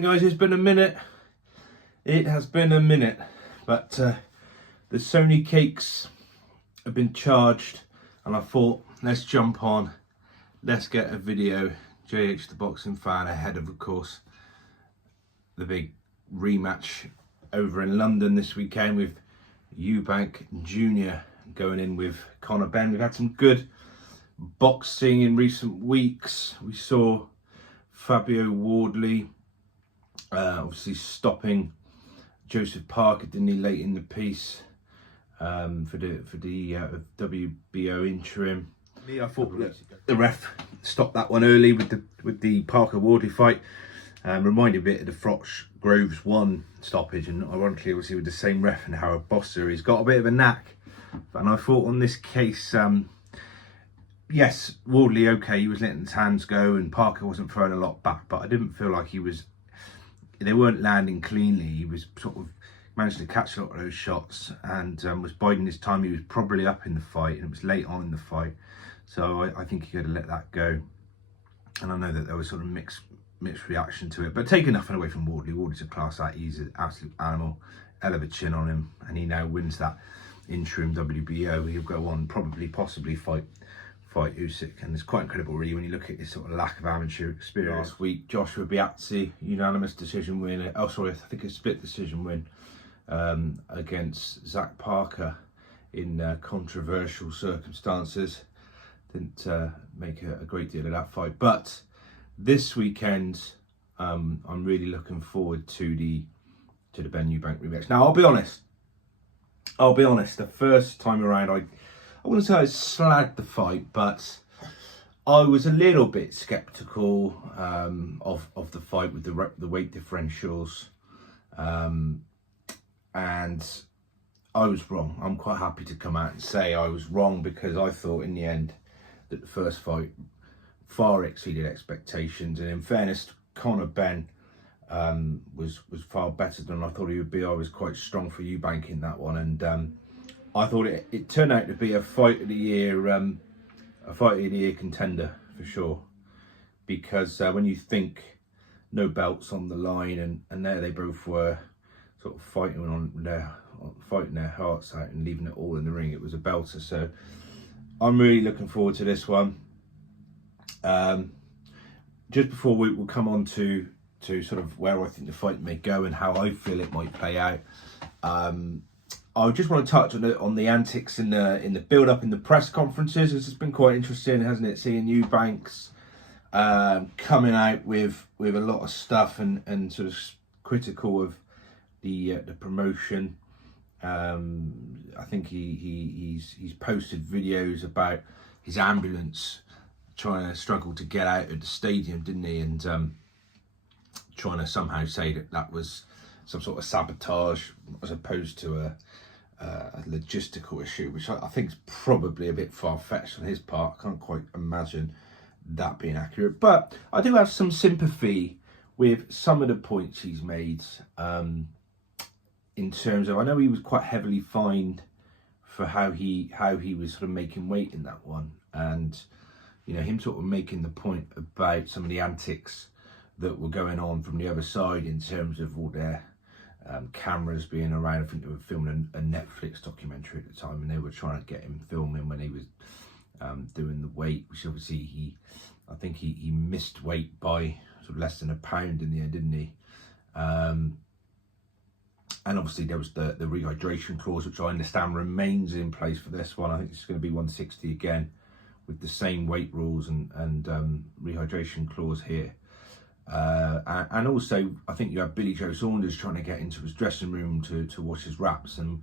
Guys, it's been a minute. It has been a minute, but the Sony cakes have been charged, and I thought, let's jump on, let's get a video. JH the boxing fan ahead of course, the big rematch over in London this weekend with Eubank Jr going in with Connor Benn. We've had some good boxing in recent weeks. We saw Fabio Wardley obviously stopping Joseph Parker, didn't he, late in the piece for the WBO interim. I thought the ref stopped that one early with the Parker Wardley fight. Reminded a bit of the Froch Groves 1 stoppage, and ironically, obviously with the same ref and Howard Bosser, he's got a bit of a knack. And I thought on this case, yes, Wardley, okay, he was letting his hands go, and Parker wasn't throwing a lot back, but I didn't feel like they weren't landing cleanly. He was sort of managed to catch a lot of those shots and was biding his time. He was probably up in the fight, and it was late on in the fight, so I think he could have let that go. And I know that there was sort of mixed reaction to it, but taking nothing away from Wardley. Wardley's a class act. He's an absolute animal, hell of a chin on him, and he now wins that interim WBO. He'll go on, possibly fight Usyk, and it's quite incredible really when you look at his sort of lack of amateur experience. Last week, Joshua Buatsi, unanimous decision win. I think a split decision win against Zach Parker in controversial circumstances. Didn't make a great deal of that fight, but this weekend I'm really looking forward to the Ben Eubank rematch. Now I'll be honest, the first time around I wouldn't say I slagged the fight, but I was a little bit sceptical of the fight with the weight differentials, and I was wrong. I'm quite happy to come out and say I was wrong, because I thought in the end that the first fight far exceeded expectations, and in fairness, Connor Benn was far better than I thought he would be. I was quite strong for Eubank in that one, and I thought it turned out to be a fight of the year contender for sure, because when you think no belts on the line, and there they both were sort of fighting their hearts out and leaving it all in the ring, it was a belter. So I'm really looking forward to this one. Just before we'll come on to sort of where I think the fight may go and how I feel it might play out, I just want to touch on the antics in the build up in the press conferences. This has been quite interesting, hasn't it? Seeing Eubanks coming out with a lot of stuff and sort of critical of the promotion. I think he's posted videos about his ambulance trying to struggle to get out of the stadium, didn't he? And trying to somehow say that was some sort of sabotage as opposed to a logistical issue, which I think is probably a bit far-fetched on his part. I can't quite imagine that being accurate, but I do have some sympathy with some of the points he's made, in terms of, I know he was quite heavily fined for how he was sort of making weight in that one, and him sort of making the point about some of the antics that were going on from the other side in terms of all their cameras being around. I think they were filming a Netflix documentary at the time, and they were trying to get him filming when he was doing the weight, which obviously I think he missed weight by sort of less than a pound in the end, didn't he? And obviously there was the rehydration clause, which I understand remains in place for this one. I think it's going to be 160 again, with the same weight rules and rehydration clause here. And also, I think you have Billy Joe Saunders trying to get into his dressing room to wash his wraps, and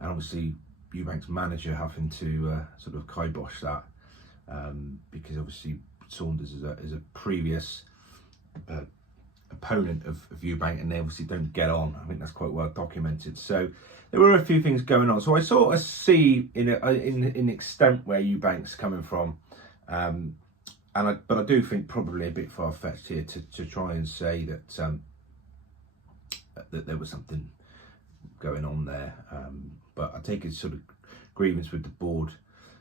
obviously Eubank's manager having to sort of kibosh that, because obviously Saunders is a previous opponent of Eubank, and they obviously don't get on. I think that's quite well documented. So there were a few things going on. So I sort of see in extent where Eubank's coming from, but I do think probably a bit far-fetched here to try and say that that there was something going on there. But I take his sort of grievance with the board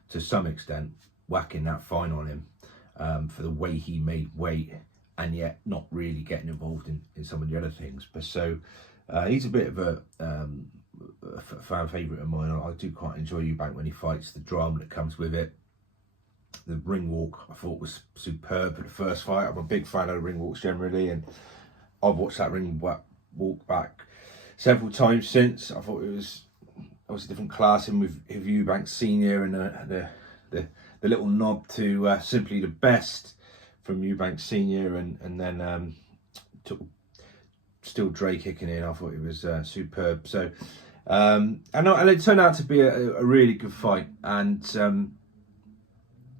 to some extent, whacking that fine on him for the way he made weight and yet not really getting involved in some of the other things. But so he's a bit of a fan favourite of mine. I do quite enjoy Eubank when he fights, the drama that comes with it. The ring walk I thought was superb for the first fight. I'm a big fan of ring walks generally, and I've watched that ring walk back several times since. I thought it was obviously different class in with Eubank Senior, and the little nod to Simply the Best from Eubank Senior, and then Still Dre kicking in. I thought it was superb. So and it turned out to be a really good fight, and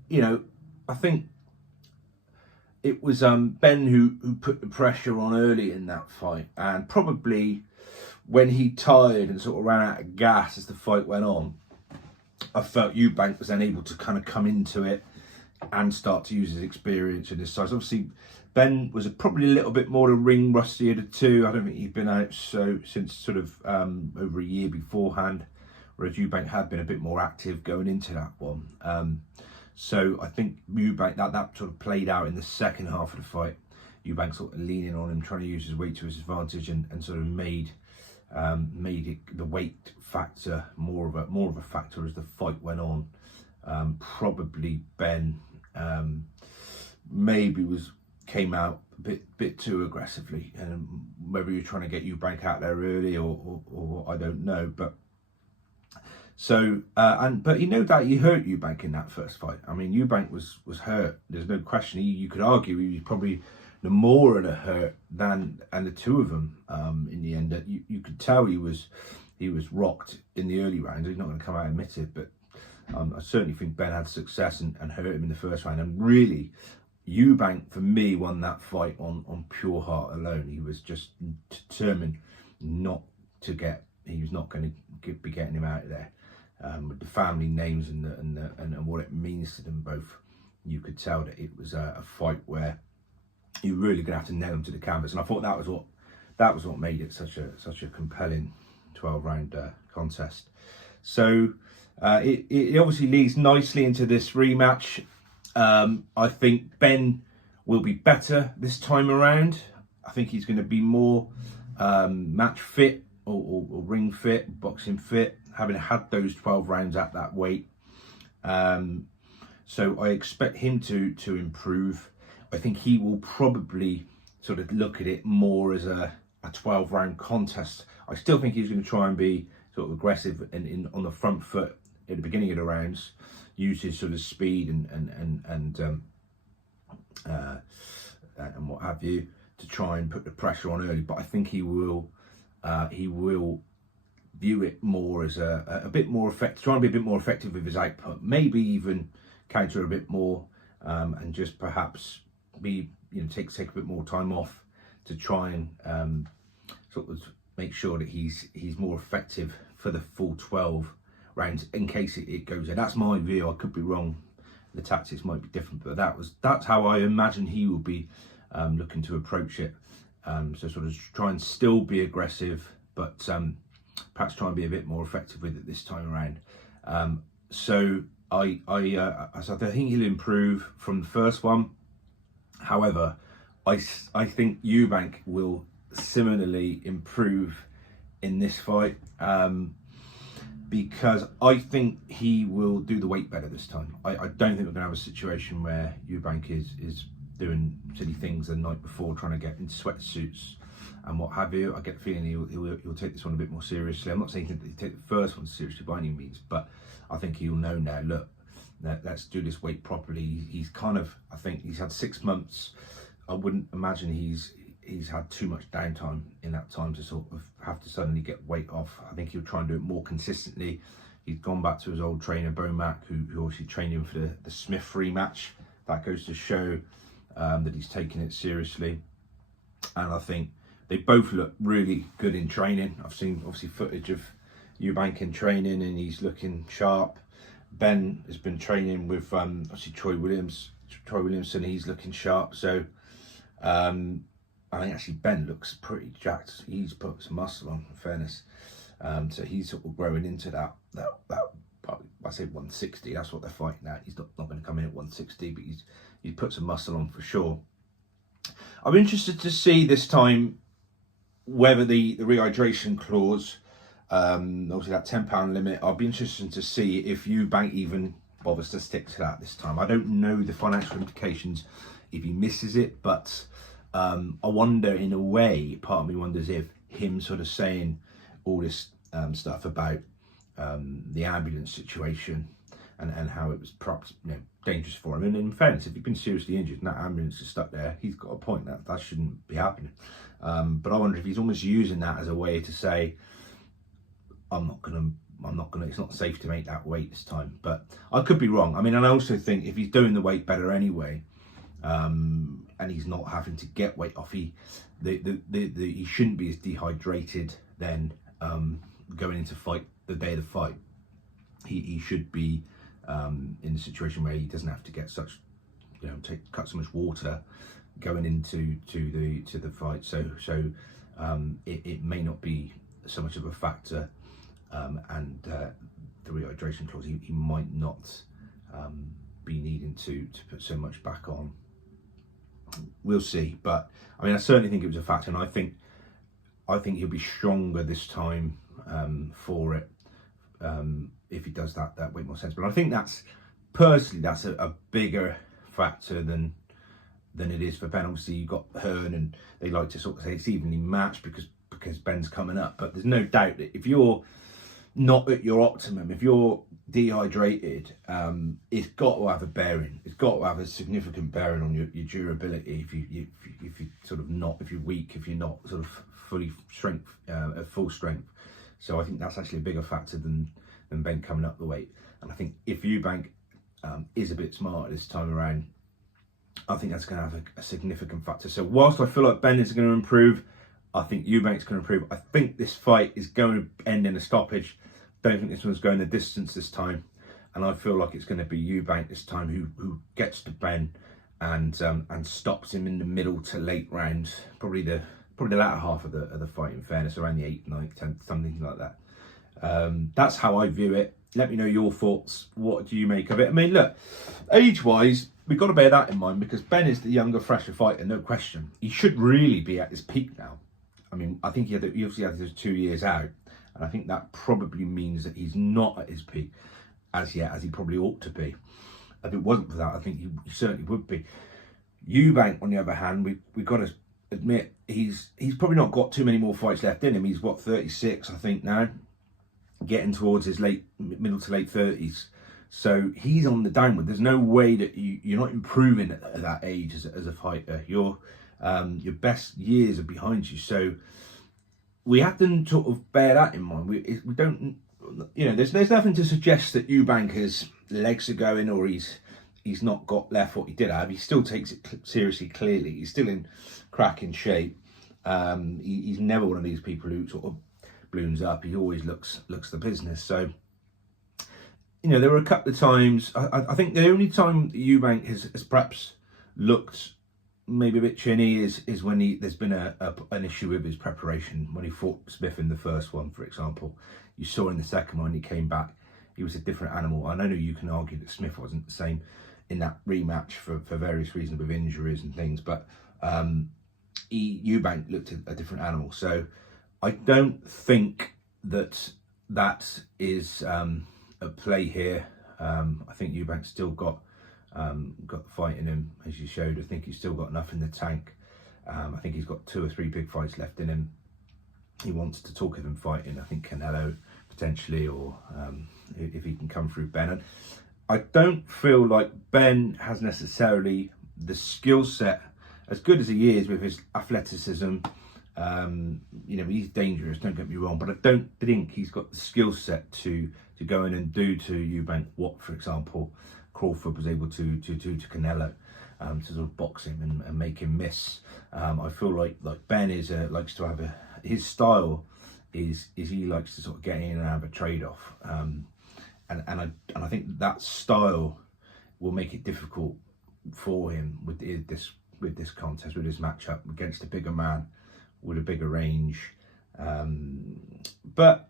you know, I think it was Ben who put the pressure on early in that fight, and probably when he tired and sort of ran out of gas as the fight went on, I felt Eubank was then able to kind of come into it and start to use his experience and his size. Obviously, Ben was probably a little bit more the ring rusty of the two. I don't think he'd been out since sort of over a year beforehand, whereas Eubank had been a bit more active going into that one. So I think Eubank, that sort of played out in the second half of the fight. Eubank sort of leaning on him, trying to use his weight to his advantage, and sort of made it, the weight factor more of a factor as the fight went on. Probably Ben maybe came out a bit too aggressively, and whether you're trying to get Eubank out there early or I don't know, but. So but you know that he hurt Eubank in that first fight. I mean, Eubank was hurt. There's no question. You could argue he was probably the more of the hurt than the two of them. In the end, that you could tell he was rocked in the early rounds. He's not going to come out and admit it, but I certainly think Ben had success and hurt him in the first round. And really, Eubank for me won that fight on pure heart alone. He was just determined not to get. He was not going to be getting him out of there. With the family names and what it means to them both, you could tell that it was a fight where you're really going to have to nail them to the canvas. And I thought that was what made it such a compelling 12-round contest. So it obviously leads nicely into this rematch. I think Ben will be better this time around. I think he's going to be more match fit or ring fit, boxing fit, having had those 12 rounds at that weight. So I expect him to improve. I think he will probably sort of look at it more as a 12-round contest. I still think he's going to try and be sort of aggressive and on the front foot at the beginning of the rounds, use his sort of speed and what have you to try and put the pressure on early. But I think he will view it more as a bit more effective, trying to be a bit more effective with his output, maybe even counter a bit more, and just perhaps take a bit more time off to try and sort of make sure that he's more effective for the full 12 rounds in case it goes in. That's my view. I could be wrong. The tactics might be different, but that's how I imagine he will be looking to approach it. So sort of try and still be aggressive, but perhaps try and be a bit more effective with it this time around. So I think he'll improve from the first one. However, I think Eubank will similarly improve in this fight, because I think he will do the weight better this time. I don't think we're going to have a situation where Eubank is doing silly things the night before, trying to get in sweatsuits and what have you. I get the feeling he'll take this one a bit more seriously. I'm not saying he'll take the first one seriously by any means, but I think he'll know now, look, let's do this weight properly. I think he's had 6 months. I wouldn't imagine he's had too much downtime in that time to sort of have to suddenly get weight off. I think he'll try and do it more consistently. He's gone back to his old trainer, Bomac, who obviously trained him for the Smith rematch. That goes to show that he's taking it seriously. And I think they both look really good in training. I've seen obviously footage of Eubank in training and he's looking sharp. Ben has been training with obviously Troy Williamson, he's looking sharp. So I think actually Ben looks pretty jacked. He's put some muscle on, in fairness. So he's sort of growing into that I say 160. That's what they're fighting at. He's not going to come in at 160, but he's put some muscle on for sure. I'm interested to see this time whether the rehydration clause, obviously that £10 limit, I'll be interested to see if Eubank even bothers to stick to that this time. I don't know the financial implications if he misses it, but I wonder, in a way, part of me wonders if him sort of saying all this stuff about the ambulance situation and how it was perhaps dangerous for him. And in fairness, if he'd been seriously injured and that ambulance is stuck there, he's got a point. That shouldn't be happening. But I wonder if he's almost using that as a way to say, I'm not gonna. It's not safe to make that weight this time. But I could be wrong. I mean, and I also think if he's doing the weight better anyway, and he's not having to get weight off, he shouldn't be as dehydrated then going into fight the day of the fight. He should be in a situation where he doesn't have to get such, cut so much water going into the fight. So it may not be so much of a factor, and the rehydration clause, he might not be needing to put so much back on. We'll see, but I mean, I certainly think it was a factor, and I think he'll be stronger this time for it. If he does that weight more sense. But I think that's a bigger factor than it is for Ben. Obviously you've got Hearn, and they like to sort of say it's evenly matched because Ben's coming up, but there's no doubt that if you're not at your optimum, if you're dehydrated, it's got to have a bearing. It's got to have a significant bearing on your durability. If you're weak, if you're not sort of at full strength. So I think that's actually a bigger factor than Ben coming up the weight. And I think if Eubank is a bit smarter this time around, I think that's going to have a significant factor. So whilst I feel like Ben is going to improve, I think Eubank's going to improve. I think this fight is going to end in a stoppage. Don't think this one's going the distance this time. And I feel like it's going to be Eubank this time who gets to Ben and stops him in the middle to late rounds. Probably the latter half of the fight, in fairness, around the 8th, 9th, 10th, something like that. That's how I view it. Let me know your thoughts. What do you make of it? I mean, look, age-wise, we've got to bear that in mind because Ben is the younger, fresher fighter, no question. He should really be at his peak now. I mean, I think he obviously had those 2 years out, and I think that probably means that he's not at his peak as yet, as he probably ought to be. If it wasn't for that, I think he certainly would be. Eubank, on the other hand, we've got to admit, he's probably not got too many more fights left in him. He's 36, I think, now, getting towards his middle to late 30s. So he's on the downward. There's no way that you're not improving at that age as a fighter. Your best years are behind you. So we have to sort of bear that in mind. We don't, there's nothing to suggest that Eubank's legs are going or he's not got left what he did have. He still takes it seriously, clearly. He's still in cracking shape. He's never one of these people who sort of balloons up. He always looks the business. So, there were a couple of times, I think the only time Eubank has perhaps looked maybe a bit chinny is when there's been an issue with his preparation. When he fought Smith in the first one, for example. You saw in the second one, he came back, he was a different animal. And I know you can argue that Smith wasn't the same in that rematch for various reasons with injuries and things, but Eubank looked a different animal. So I don't think that is at play here. I think Eubank's still got the fight in him, as you showed. I think he's still got enough in the tank. I think he's got 2 or 3 big fights left in him. He wants to talk of him fighting, I think, Canelo potentially, or if he can come through Ben. And I don't feel like Ben has necessarily the skill set, as good as he is with his athleticism. He's dangerous, don't get me wrong, but I don't think he's got the skill set to go in and do to Eubank what, for example, Crawford was able to do to Canelo, to sort of box him and make him miss. I feel like Ben likes to have his style is he likes to sort of get in and have a trade-off, and I think that style will make it difficult for him with this contest, with his matchup against a bigger man with a bigger range. But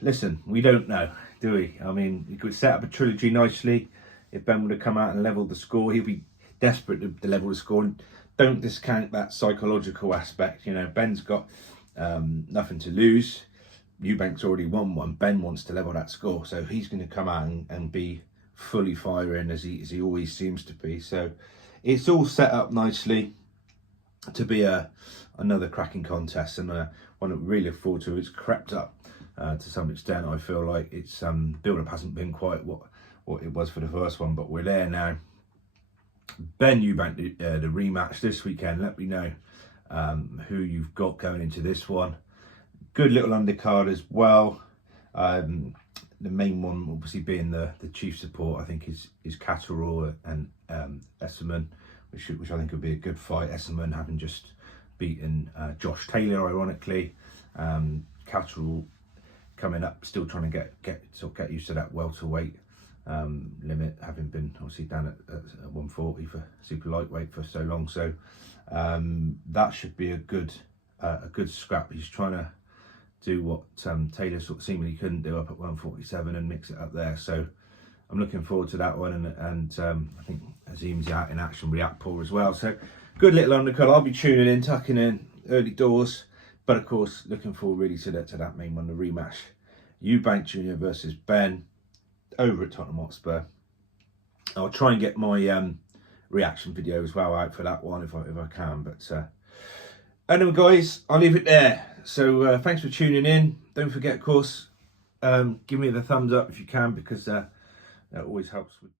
listen, we don't know, do we? I mean, he could set up a trilogy nicely. If Ben would have come out and levelled the score, he'll be desperate to level the score. And don't discount that psychological aspect. You know, Ben's got nothing to lose. Eubank's already won one. Ben wants to level that score, so he's going to come out and be fully firing as he always seems to be. So it's all set up nicely to be another cracking contest, and one that we really look forward to. It's crept up to some extent. I feel like its build-up hasn't been quite what it was for the first one, but we're there now. Ben Eubank, the rematch this weekend. Let me know who you've got going into this one. Good little undercard as well. The main one obviously being the chief support, I think, is Catterall and Esserman, which I think would be a good fight. Esserman having just beaten Josh Taylor, ironically. Catterall coming up, still trying to get used to that welterweight limit, having been obviously down at 140 for super lightweight for so long. So that should be a good scrap. He's trying to do what Taylor sort of seemingly couldn't do up at 147 and mix it up there. So I'm looking forward to that one, and I think Azim's out in action with Akpour as well. So good little undercut. I'll be tuning in, tucking in early doors, but of course looking forward really to that main one, the rematch. Eubank Jr versus Ben over at Tottenham Hotspur. I'll try and get my reaction video as well out for that one if I can. But anyway, guys, I'll leave it there. So thanks for tuning in. Don't forget, of course, give me the thumbs up if you can, because that always helps with